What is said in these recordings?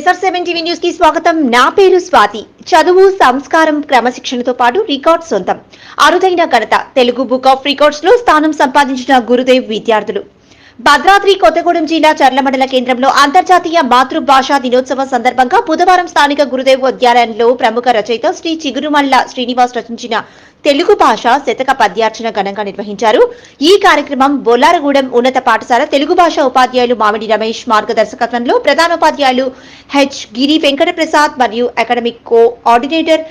SR7 TV news కి స్వాగతం. నా పేరు స్వాతి. చదువు, సంస్కారం, క్రమశిక్షణతో పాటు రికార్డ్ సొంతం. అరుదైన ఘనత. తెలుగు బుక్ ఆఫ్ రికార్డ్స్ లో స్థానం సంపాదించిన గురుదేవ్ విద్యార్థులు. భద్రాద్రి కొత్తగూడెం జిల్లా చర్ల మండల కేంద్రంలో అంతర్జాతీయ మాతృభాషా దినోత్సవం సందర్భంగా బుధవారం స్థానిక గురుదేవ్ విద్యాలయంలో ప్రముఖ రచయిత శ్రీ చిగురుమల్ల శ్రీనివాస్ రచించిన తెలుగు భాష శతక పద్యార్చన ఘనంగా నిర్వహించారు. ఈ కార్యక్రమం బొల్లారగూడెం ఉన్నత పాఠశాల తెలుగు భాష ఉపాధ్యాయులు మామిడి రమేష్ మార్గదర్శకత్వంలో ప్రధానోపాధ్యాయులు హెచ్ గిరి వెంకట ప్రసాద్ మరియు అకాడమిక్ కో ఆర్డినేటర్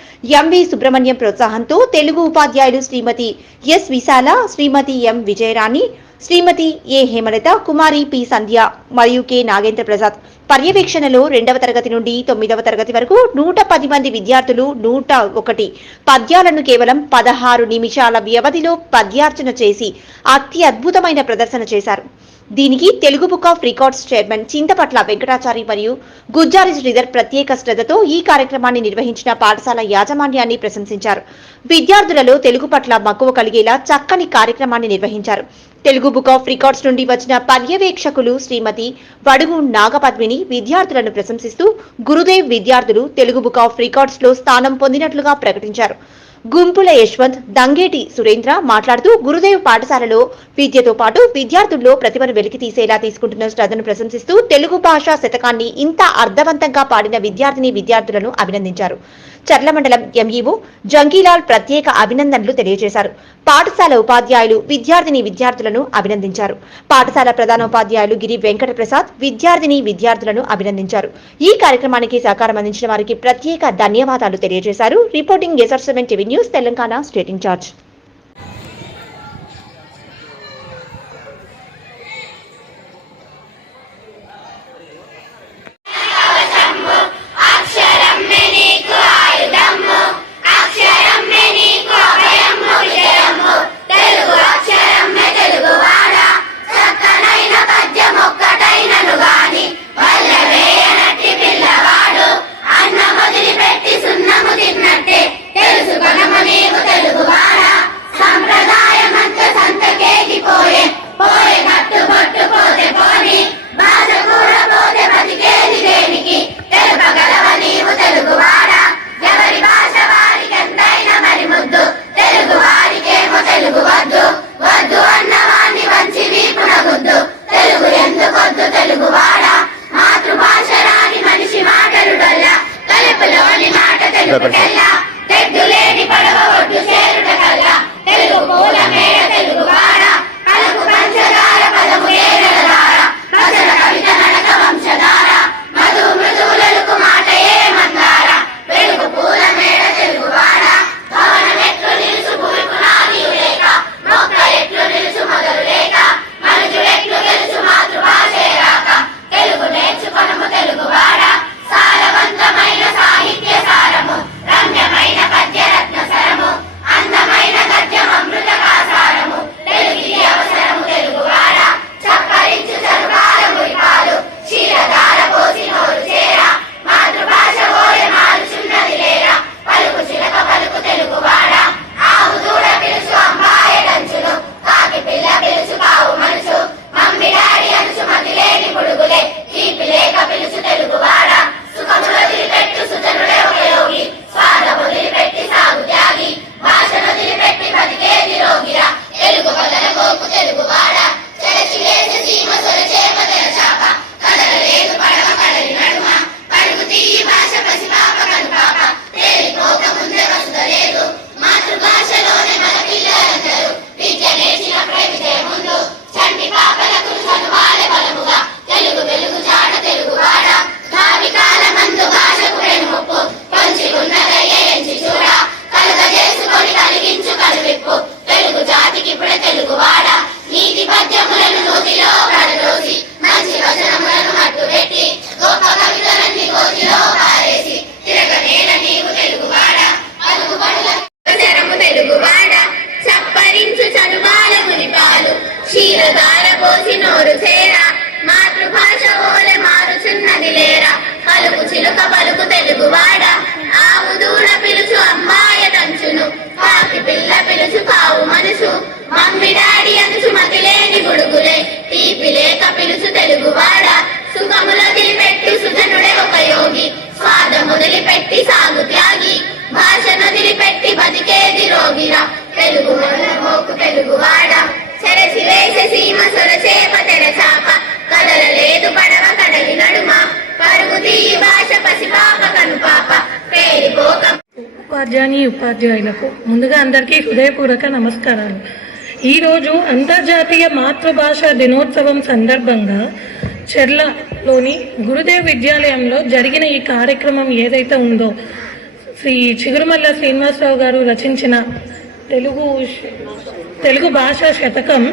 ఎంవి సుబ్రహ్మణ్యం ప్రోత్సాహంతో తెలుగు ఉపాధ్యాయులు శ్రీమతి ఎస్ విశాల, శ్రీమతి ఎం విజయరాణి, శ్రీమతి ఏ హేమలత, కుమారి పి సంధ్య మరియు కె నాగేంద్ర ప్రసాద్ పర్యవేక్షణలో 2వ తరగతి నుండి 9వ తరగతి వరకు 110 మంది విద్యార్థులు 101 పద్యాలను కేవలం 16 నిమిషాల వ్యవధిలో పద్యార్చన చేసి అత్యద్భుతమైన ప్రదర్శన చేశారు. దీనికి Telugu book of records chairman Chinthapatla Venkatachari మరియు గుజ్జారి శ్రీధర్ ప్రత్యేక శ్రద్ధతో ఈ కార్యక్రమాన్ని నిర్వహించిన పాఠశాల యాజమాన్యాన్ని ప్రశంసించారు. విద్యార్థులలో తెలుగు పట్ల మక్కువ కలిగేలా చక్కని కార్యక్రమాన్ని నిర్వహించారు. తెలుగు బుక్ ఆఫ్ రికార్డ్స్ నుండి వచ్చిన పర్యవేక్షకులు శ్రీమతి వడుగు నాగపద్మిని విద్యార్థులను ప్రశంసిస్తూ గురుదేవ్ విద్యార్థులు తెలుగు బుక్ ఆఫ్ రికార్డ్స్ లో స్థానం పొందినట్లుగా ప్రకటించారు. గుంపుల యశ్వంత్, దంగేటి సురేంద్ర మాట్లాడుతూ గురుదేవ్ పాఠశాలలో విద్యతో పాటు విద్యార్థుల్లో ప్రతిభను వెలికి తీసేలా తీసుకుంటున్న శ్రద్ధను ప్రశంసిస్తూ తెలుగు భాషా శతకాన్ని ఇంత అర్థవంతంగా పాడిన విద్యార్థులను అభినందించారు. చర్ల మండలం ఎంఈఓ జంగీలాల్ ప్రత్యేక అభినందనలు తెలియజేశారు. పాఠశాల ఉపాధ్యాయులు విద్యార్థులను అభినందించారు. పాఠశాల ప్రధానోపాధ్యాయులు గిరి వెంకట ప్రసాద్ విద్యార్థులను అభినందించారు. ఈ కార్యక్రమానికి సహకారం అందించిన వారికి ప్రత్యేక ధన్యవాదాలు తెలియజేశారు. Reporting SR7 TV news, Telangana state in charge. మాతృభాష ఓలె మారుచున్నది లేరా, పలుకు చిలుక పలుకు తెలుగువాడ, ఆవు దూడ పిలుచు అమ్మాయ దంచును, కాకి పిల్ల పిలుచు కావు మనసు, మమ్మీ డాడీ అనుచు మతిలేని గుడుగులే, తీపి లేక పిలుచు తెలుగువాడ, సుఖముల దిలిపెట్టు సుజనుడే ఒక పసిపాప కనుపాప పేరిపోక. ఉపాధ్యాయులకు ముందుగా అందరికీ హృదయపూర్వక నమస్కారాలు. ఈరోజు అంతర్జాతీయ మాతృభాష దినోత్సవం సందర్భంగా చెర్లలోని గురుదేవ్ విద్యాలయంలో జరిగిన ఈ కార్యక్రమం ఏదైతే ఉందో, శ్రీ చిగురుమల్ల శ్రీనివాసరావు గారు రచించిన తెలుగు భాషా శతకం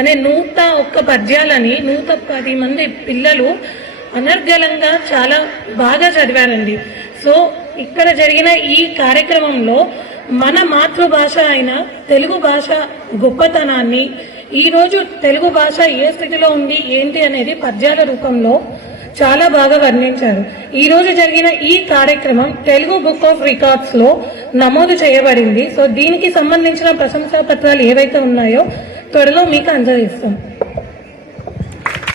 అనే 101 పద్యాలని 110 మంది పిల్లలు అనర్గళంగా చాలా బాగా చదివారండి. సో ఇక్కడ జరిగిన ఈ కార్యక్రమంలో మన మాతృభాష అయిన తెలుగు భాష గొప్పతనాన్ని, ఈరోజు తెలుగు భాష ఏ స్థితిలో ఉంది ఏంటి అనేది పద్యాల రూపంలో చాలా బాగా వర్ణించారు. ఈ రోజు జరిగిన ఈ కార్యక్రమం తెలుగు బుక్ ఆఫ్ రికార్డ్స్ లో నమోదు చేయబడింది. సో దీనికి సంబంధించిన ప్రశంసా పత్రాలు ఏవైతే ఉన్నాయో త్వరలో మీకు అందజేస్తాం.